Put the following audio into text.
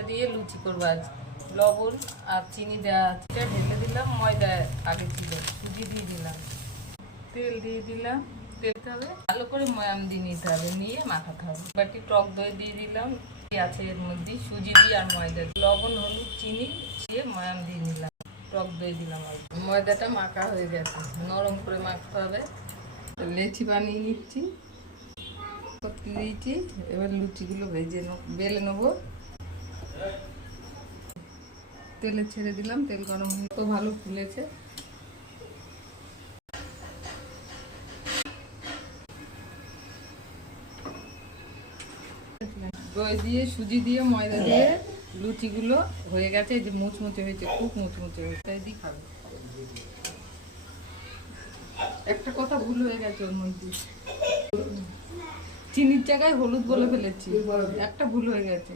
এটা দিয়ে লুচি করবো আজ। লবণ আর চিনি দেওয়া আছে, ঢেলে দিলাম। ময়দা আগে ছিল, সুজি দিয়ে দিলাম, তেল দিয়ে দিলাম। দিতে হবে ভালো করে ময়াম দিয়ে নিতে হবে, নিয়ে মাখাতে হবে। বাটি টক দই দিয়ে দিলাম, আছে এর মধ্যে সুজি দিয়ে আর ময়দা, লবণ হলুদ চিনি দিয়ে ময়াম দিয়ে নিলাম, টক দই দিলাম। আর ময়দাটা মাখা হয়ে গেছে, নরম করে মাখতে হবে। লেচি বানিয়ে নিচ্ছি, করতে দিয়েছি। এবার লুচিগুলো ভেজে বেলে নেবো। তেলে ছেড়ে দিলাম, তেল গরম হয়ে তো ভালো ফুলেছে। দই দিয়ে সুজি দিয়ে ময়দা দিয়ে লুচিগুলো হয়ে গেছে। এই যে মুচমুচে হয়েছে, খুব মুচমুচে হয়েছে, তাই দিয়ে খাবে। একটা কথা ভুল হয়ে গেছে, ওর মধ্যে চিনির জায়গায় হলুদ বলে ফেলেছি, একটা ভুল হয়ে গেছে।